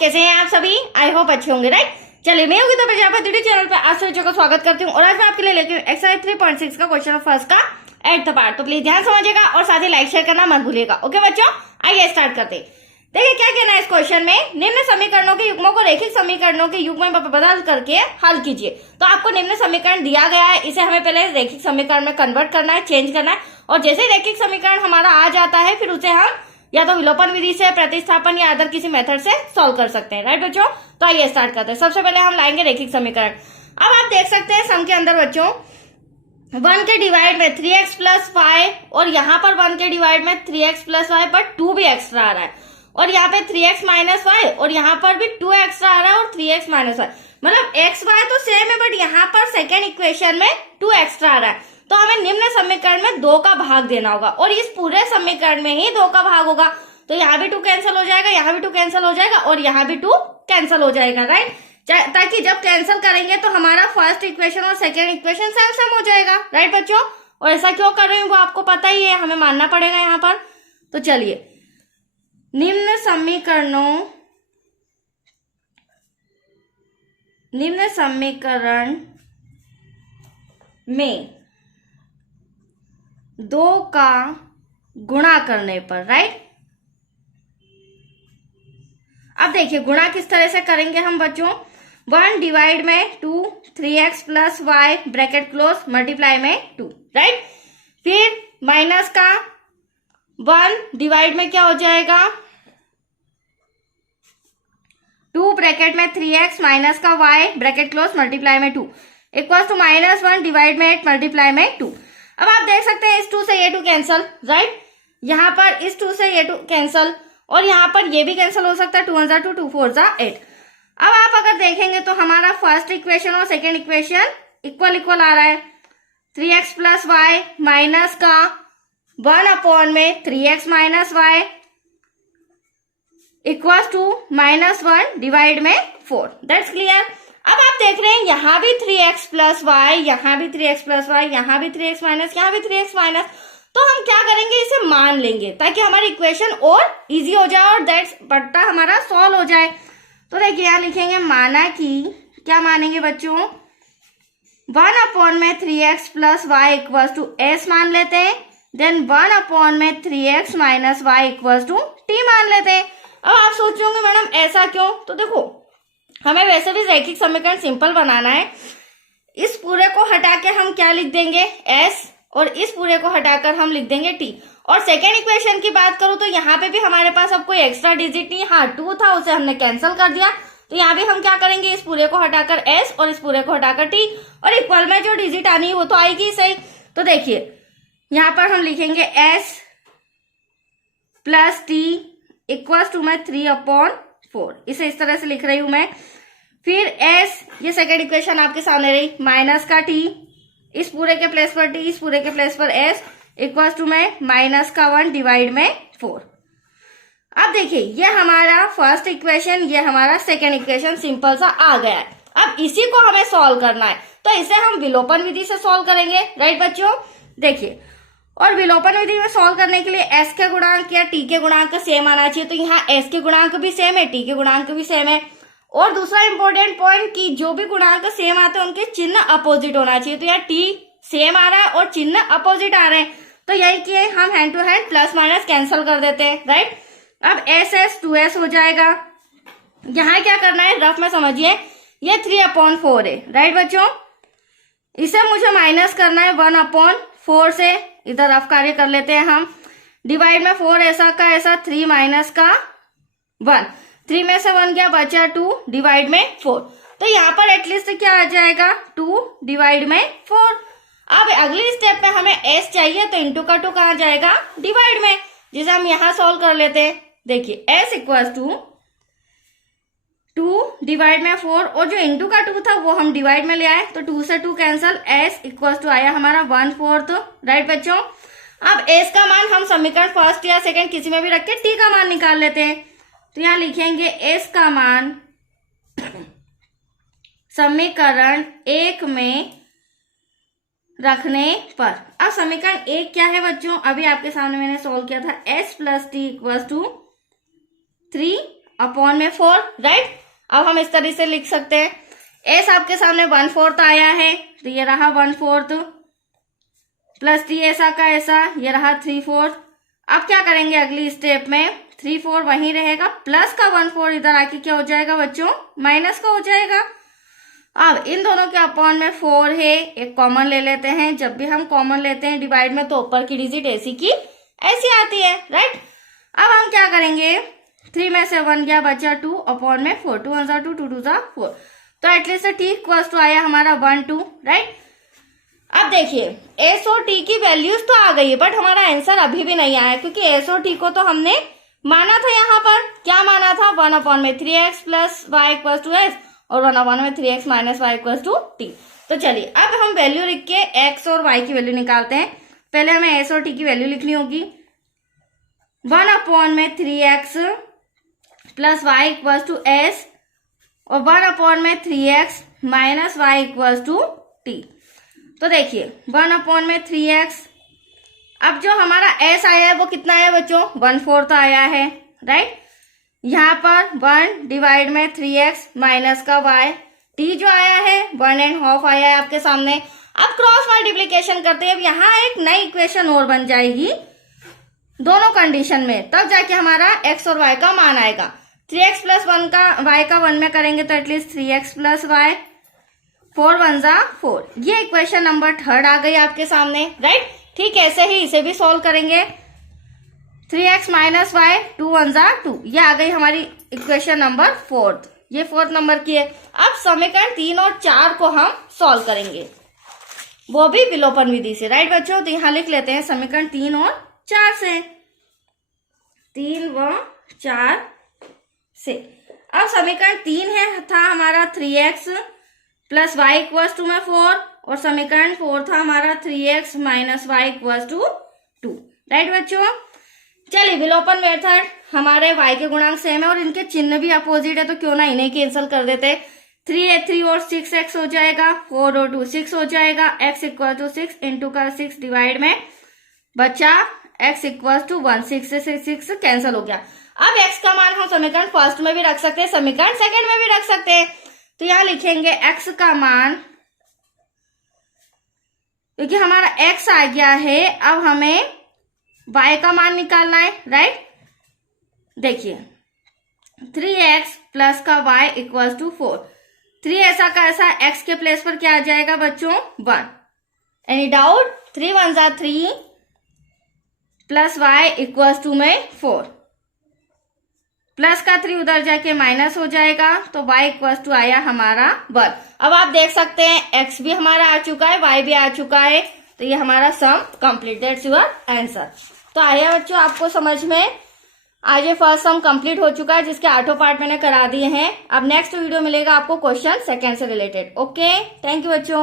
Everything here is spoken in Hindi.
कैसे हैं आप सभी? आई होप अच्छे होंगे, राइट। चलिए, मैं योगिता प्रजापति चैनल पर आप सभी को स्वागत करती हूँ और आज मैं आपके लिए लेकर एक्सरसाइज 3.6 का क्वेश्चन ऑफ फर्स्ट का एट द पार्ट। तो प्लीज ध्यान समझिएगा और साथ ही लाइक शेयर करना मत भूलिएगा। ओके बच्चों, आइए स्टार्ट करते हैं। देखिए क्या कहना है इस क्वेश्चन में, निम्न समीकरणों के युग्मों को रैखिक समीकरणों के युग्म में बदल करके हल कीजिए। तो आपको निम्न समीकरण दिया गया है, इसे हमें पहले रैखिक समीकरण में कन्वर्ट करना है, चेंज करना है और जैसे रैखिक समीकरण हमारा आ जाता है फिर उसे हम या तो विलोपन विधि से, प्रतिस्थापन या अदर किसी मेथड से सॉल्व कर सकते हैं, राइट बच्चों। तो आइए स्टार्ट करते हैं। सबसे पहले हम लाएंगे रैखिक समीकरण। अब आप देख सकते हैं सम के अंदर बच्चों 1 के डिवाइड में 3x प्लस वाई और यहाँ पर 1 के डिवाइड में 3x प्लस वाई बट 2 भी एक्स्ट्रा आ रहा है और यहाँ पे 3x माइनस वाई और यहाँ पर भी 2 एक्स्ट्रा आ रहा है और 3x माइनस वाई, मतलब x y तो सेम है बट यहाँ पर सेकेंड इक्वेशन में 2 एक्स्ट्रा आ रहा है। तो हमें निम्न समीकरण में 2 का भाग देना होगा और इस पूरे समीकरण में ही 2 का भाग होगा। तो यहाँ भी 2 कैंसिल हो जाएगा, यहाँ भी 2 कैंसिल हो जाएगा और यहाँ भी 2 कैंसिल हो जाएगा, राइट। ताकि जब कैंसिल करेंगे तो हमारा फर्स्ट इक्वेशन और सेकेंड इक्वेशन सेम सेम हो जाएगा, राइट बच्चों। और ऐसा क्यों कर रही हूँ वो आपको पता ही है, हमें मानना पड़ेगा यहाँ पर। तो चलिए, निम्न समीकरण में 2 का गुणा करने पर, राइट। अब देखिए गुणा किस तरह से करेंगे हम बच्चों। 1 डिवाइड में 2, 3x plus Y bracket close multiply में 2, राइट। फिर माइनस का 1 डिवाइड में क्या हो जाएगा 2 ब्रैकेट में 3x माइनस का y ब्रैकेट क्लोज मल्टीप्लाई में 2 इक्वल्स टू -1 डिवाइड में 8 मल्टीप्लाई में 2। अब आप देख सकते हैं इस 2 से ये 2 कैंसल, राइट। यहाँ पर इस 2 से ये 2 कैंसल और यहाँ पर ये भी कैंसिल हो सकता है, 2 1 2 2 4 8। अब आप अगर देखेंगे तो हमारा फर्स्ट इक्वेशन और सेकेंड इक्वेशन इक्वल इक्वल आ रहा है। 3x प्लस वाई माइनस का 1 अपॉन में 3x minus Y equals to -1 divide में 4। That's clear. अब आप देख रहे हैं यहाँ भी 3x प्लस वाई, यहाँ भी 3x प्लस वाई, यहाँ भी 3x माइनस, यहाँ भी 3x माइनस। तो हम क्या करेंगे, इसे मान लेंगे ताकि हमारी इक्वेशन और इजी हो जाए और दैट्स पट्टा हमारा सॉल्व हो जाए। तो देखिए यहाँ लिखेंगे माना कि, क्या मानेंगे बच्चों, 1 अपॉन में 3x plus Y equals to s मान लेते हैं, देन 1 अपॉन में 3x minus Y equals to t मान लेते हैं। अब आप सोच रहे होंगे मैडम ऐसा क्यों, तो देखो हमें वैसे भी रैखिक समीकरण सिंपल बनाना है। इस पूरे को हटा के हम क्या लिख देंगे s और इस पूरे को हटाकर हम लिख देंगे t। और सेकेंड इक्वेशन की बात करूं तो यहाँ पे भी हमारे पास अब कोई एक्स्ट्रा डिजिट नहीं, हाँ 2 था उसे हमने कैंसिल कर दिया। तो यहाँ भी हम क्या करेंगे, इस पूरे को हटाकर s और इस पूरे को हटाकर t और इक्वल में जो डिजिट आनी है वो तो आएगी सही। तो देखिए यहाँ पर हम लिखेंगे s plus t equals to में 3/4, इसे इस तरह से लिख रही हूं मैं। फिर s, ये सेकेंड इक्वेशन आपके सामने रही, माइनस का t, इस पूरे के प्लेस पर t, इस पूरे के प्लेस पर s इक्वल्स टू में -1 डिवाइड में 4। अब देखिए ये हमारा फर्स्ट इक्वेशन, ये हमारा सेकेंड इक्वेशन सिंपल सा आ गया है। अब इसी को हमें सॉल्व करना है तो इसे हम विलोपन विधि से सॉल्व करेंगे, राइट बच्चों। देखिए, और विलोपन विधि में सॉल्व करने के लिए s के गुणांक या t के गुणांक सेम आना चाहिए। तो यहाँ s के गुणांक भी सेम है, t के गुणांक भी सेम है। और दूसरा इंपॉर्टेंट पॉइंट कि जो भी गुणांक सेम आते हैं उनके चिन्ह अपोजिट होना चाहिए। तो यहाँ t सेम आ रहा है और चिन्ह अपोजिट आ रहे हैं, तो यही कि हम hand to hand plus minus cancel कर देते हैं, राइट। अब s 2s हो जाएगा। यहाँ क्या करना है रफ में समझिए, ये 3/4 है, राइट बच्चों। इसे मुझे माइनस करना है 1/4 से, इधर रफ कार्य कर लेते हैं हम। डिवाइड में 4 ऐसा का ऐसा, 3 माइनस का 1, 3 में से 1 गया बचा 2 डिवाइड में 4। तो यहाँ पर एटलीस्ट क्या आ जाएगा 2 डिवाइड में 4। अब अगली स्टेप में हमें s चाहिए तो इंटू का 2 कहाँ जाएगा डिवाइड में, जिसे हम यहाँ सॉल्व कर लेते हैं। देखिए s इक्वल्स टू 2 डिवाइड में 4 और जो इंटू का 2 था वो हम डिवाइड में ले आए, तो 2 से 2 कैंसल, s इक्वल्स टू आया हमारा 1/4, राइट बच्चों। अब s का मान हम समीकरण फर्स्ट या सेकंड किसी में भी रख के t का मान निकाल लेते हैं। तो यहाँ लिखेंगे s का मान समीकरण 1 में रखने पर। अब समीकरण 1 क्या है बच्चों, अभी आपके सामने मैंने सॉल्व किया था, s plus T equals to 3 upon में 4, राइट। अब हम इस तरह से लिख सकते हैं, एस आपके सामने 1/4 आया है, तो ये रहा 1/4 प्लस टी ऐसा का ऐसा, ये रहा 3/4। अब क्या करेंगे अगली स्टेप में, 3/4 वहीं रहेगा, प्लस का 1/4 इधर आके क्या हो जाएगा बच्चों, माइनस का हो जाएगा। अब इन दोनों के अपॉन में 4 है, एक कॉमन ले लेते हैं। जब भी हम कॉमन लेते हैं डिवाइड में, तो ऊपर की डिजिट ऐसी की ऐसी आती है, राइट। अब हम क्या करेंगे, 3 में से 1 गया, बचा 2 अपॉन में 4, 2 1 2 2 2 4, तो एटलीस्ट टी इक्वल टू आया हमारा 1 2, राइट। अब देखिए एस और टी की वैल्यूज तो आ गई है, बट हमारा आंसर अभी भी नहीं आया, क्योंकि एस और टी को तो हमने माना था, यहाँ पर क्या माना था, 1 अपॉन में 3x plus Y equal to S और 1 अपॉन में 3x minus Y equal to T. तो चलिए अब हम वैल्यू लिख के x और y की वैल्यू निकालते हैं। पहले हमें s और t की वैल्यू लिखनी होगी, 1 अपॉन में 3x plus Y equal to S और 1 अपॉन में 3x minus Y equal to T. तो देखिए 1 अपॉन में 3x, अब जो हमारा s आया है वो कितना आया बच्चों, 1/4 आया है, राइट। यहाँ पर 1 डिवाइड में 3x माइनस का y, t जो आया है 1.5 आया है आपके सामने। अब क्रॉस मल्टीप्लीकेशन करते हैं, अब यहाँ एक नई इक्वेशन और बन जाएगी दोनों कंडीशन में, तब जाके हमारा x और y का मान आएगा। 3x प्लस 1 का y का 1 में करेंगे तो एटलीस्ट 3x प्लस वाई, 4 1 4, ये इक्वेशन नंबर 3 आ गई आपके सामने, राइट। ठीक ऐसे ही इसे भी सॉल्व करेंगे, 3x माइनस वाई, 2 1 2, ये आ गई हमारी इक्वेशन नंबर 4, ये 4th नंबर की है। अब समीकरण 3 और 4 को हम सॉल्व करेंगे, वो भी विलोपन विधि से, राइट बच्चों। तो यहाँ लिख लेते हैं समीकरण 3 और 4 से, 3 व 4 से। अब समीकरण 3 है था हमारा 3x plus Y equal to में 4, और समीकरण 4 था हमारा 3x minus Y equal to 2, right बच्चों। चलिए विलोपन मेथड, हमारे y के गुणांक सेम है और इनके चिन्ह भी अपोजिट है, तो क्यों ना इन्हें कैंसिल कर देते। 3 और 6x हो जाएगा, 4 और 2 6 हो जाएगा, x इक्वल टू 6 इंटू का 6 डिवाइड में बचा x इक्वल टू 1, 6 से 6 कैंसिल हो गया। अब x का मान हम समीकरण फर्स्ट में भी रख सकते हैं, समीकरण सेकंड में भी रख सकते हैं। तो यहां लिखेंगे x का मान, क्योंकि हमारा x आ गया है, अब हमें y का मान निकालना है, राइट। देखिए 3x प्लस का y इक्वल टू 4, 3 ऐसा का ऐसा, x के प्लेस पर क्या आ जाएगा बच्चों, 1। Any doubt, 3 1 3 plus y equal to में 4, प्लस का 3 उधर जाके माइनस हो जाएगा, तो y इक्वल टू आया हमारा 1। अब आप देख सकते हैं x भी हमारा आ चुका है, y भी आ चुका है, तो ये हमारा sum complete, that's your answer. तो आया बच्चों आपको समझ में, आज ये फर्स्ट सम कंप्लीट हो चुका है, जिसके 8 पार्ट मैंने करा दिए हैं। अब नेक्स्ट वीडियो मिलेगा आपको क्वेश्चन सेकंड से रिलेटेड। ओके, थैंक यू बच्चों।